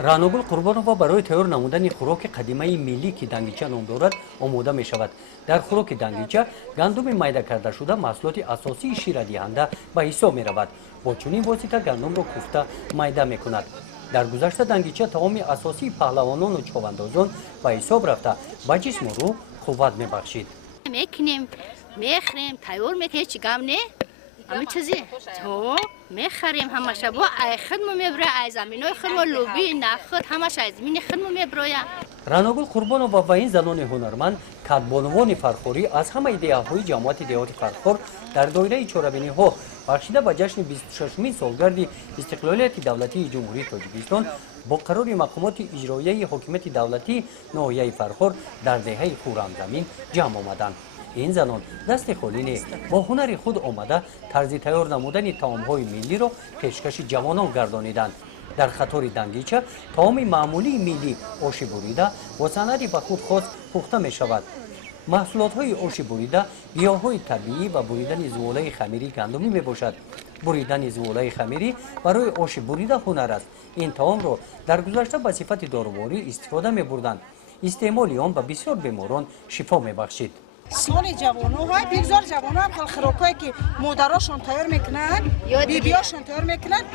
раъногул қурбонова барои тайёр намудани хӯроки қадимаи миллӣ ки дангича ном дорад омода мешавад. дар хӯроки дангича гандуми майда кардашуда маҳсулоти асосии ширадиҳанда ба ҳисоб меравад. бо чунин восита гандумро куфта майда мекунад. дар гузашта дангича таоми асосии паҳлавонону човандозон ба ҳисоб рафта ба ҷисму рӯҳ қувват мебахшид. мекунем мехӯрем тайёр мекунем ҳеҷ гап не ҳамин чизе то мехарем ҳамаша бо ай худмо меброя ай заминои худмо лӯби нахуд ҳамаша ай замини худмо меброя. раъногул қурбонова ва ин занони ҳунарманд кадбонувони фархорӣ аз ҳамаи деҳаҳои ҷамоати деҳоти фархор дар доираи чорабиниҳо бахшида ба ҷашни 26-мин солгарди истиқлолияти давлатии ҷумҳурии тоҷикистон бо қарори мақомоти иҷроияи ҳокимияти давлатии ноҳияи фархор дар деҳаи хӯрамзамин ҷамъ омаданд. ин занон дасти холӣ не бо ҳунари худ омада тарзи тайёр намудани таомҳои миллиро пешкаши ҷавонон гардониданд. дар қатори дангича таоми маъмулии миллӣ оши бурида бо санъати ба худ хос пухта мешавад. маҳсулотҳои оши бурида гиёҳҳои табиӣ ва буридани зуволаи хамирии гандумӣ мебошад. буридани зуволаи хамирӣ барои оши бурида ҳунар аст. ин таомро дар гузашта ба сифати доруворӣ истифода мебурданд. истеъмоли он ба бисёр беморон шифо мебахшид. соли ҷавоноҳо бигзор ҷавоноҳо хӯрокҳое ки модарошон тайёр мекунанд бибиёшон тайёр мекунанд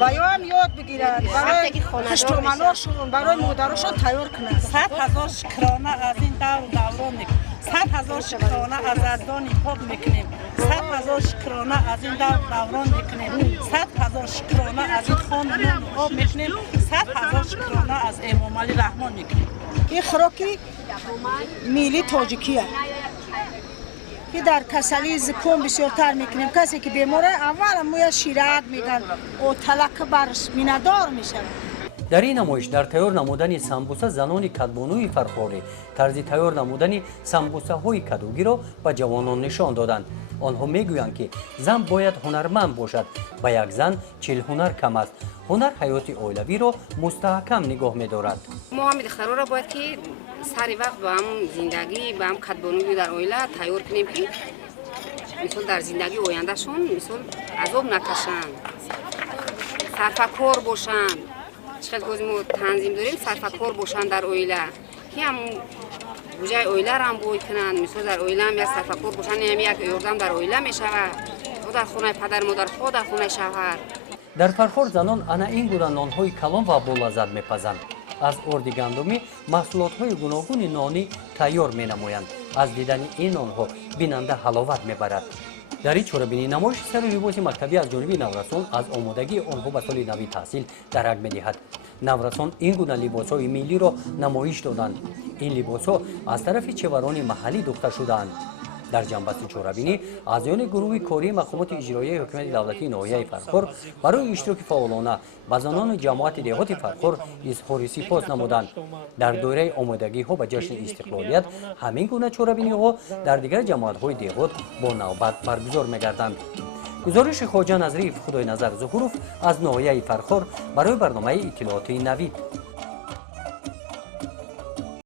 ва ё ҳам ёд бигиранд барои хуштуманошон барои модарошон тайёр кунанд. 100,000 шукрона аз ин даврон мекунем. 100,000 шукрона аз аздони пок мекунем. 100,000 шукрона аз ин даврон мекунем. 100,000 шукрона аз ин хонуни об мекунем. 100,000 шукрона аз эмомали раҳмон мекунем. ин хӯроки миллии тоҷикӣ аст ки дар касали зуком бисёртар мекунем. касе ки бемор аввал моя ширак меган оталака барш минадор мешавад. дар ин намоиш дар тайёр намудани самбуса занони кадбонӯи фархорӣ тарзи тайёр намудани самбусаҳои кадугиро ба ҷавонон нишон доданд. онҳо мегӯянд ки зан бояд ҳунарманд бошад. ба як зан 40 ҳунар кам аст. ҳунар ҳаёти оилавиро мустаҳкам нигоҳ медорад. мо ҳамин қарора бояд ки сари вақт ба ҳам зиндагӣ ба ҳам кадбонӯи дар оила тайёр кунем ки мисол дар зиндагии ояндашон мисол азоб накашанд, сарфакор бошанд. чиқад гӯзи мо танзим дорем сарфакор бошанд дар оила ки ҳам буҷаи оиларо ҳам бой кунанд. мисол дар оила ҳам як сарфакор бошанд ҳам як ёрдам дар оила мешавад хо дар хонаи падар модар хо дар хонаи шавҳар. дар фархор занон ана ин гуна нонҳои калон ва болаззат мепазанд. аз орди гандумӣ маҳсулотҳои гуногуни нонӣ тайёр менамоянд. аз дидани ин нонҳо бинанда ҳаловат мебарад. дар ин чорабинии намоиш сари либоси мактабӣ аз ҷониби наврасон аз омодагии онҳо ба соли нави таҳсил дарак медиҳад. наврасон ин гуна либосҳои миллиро намоиш доданд. ин либосҳо аз тарафи чеварони маҳаллӣ духта шудаанд. дар ҷанбасти чорабинӣ аъзоёни гурӯҳи кории мақомоти иҷроияи ҳокимияти давлатии ноҳияи фархор барои иштироки фаъолона ба занони ҷамоати деҳоти фархор изҳори сипос намуданд. дар доираи омодагиҳо ба ҷашни истиқлолият ҳамин гуна чорабиниҳо дар дигар ҷамоатҳои деҳот бо навбат баргузор мегарданд. гузориши хоҷа назриев худойназар зуҳуров аз ноҳияи фархор барои барномаи иттилооти навид.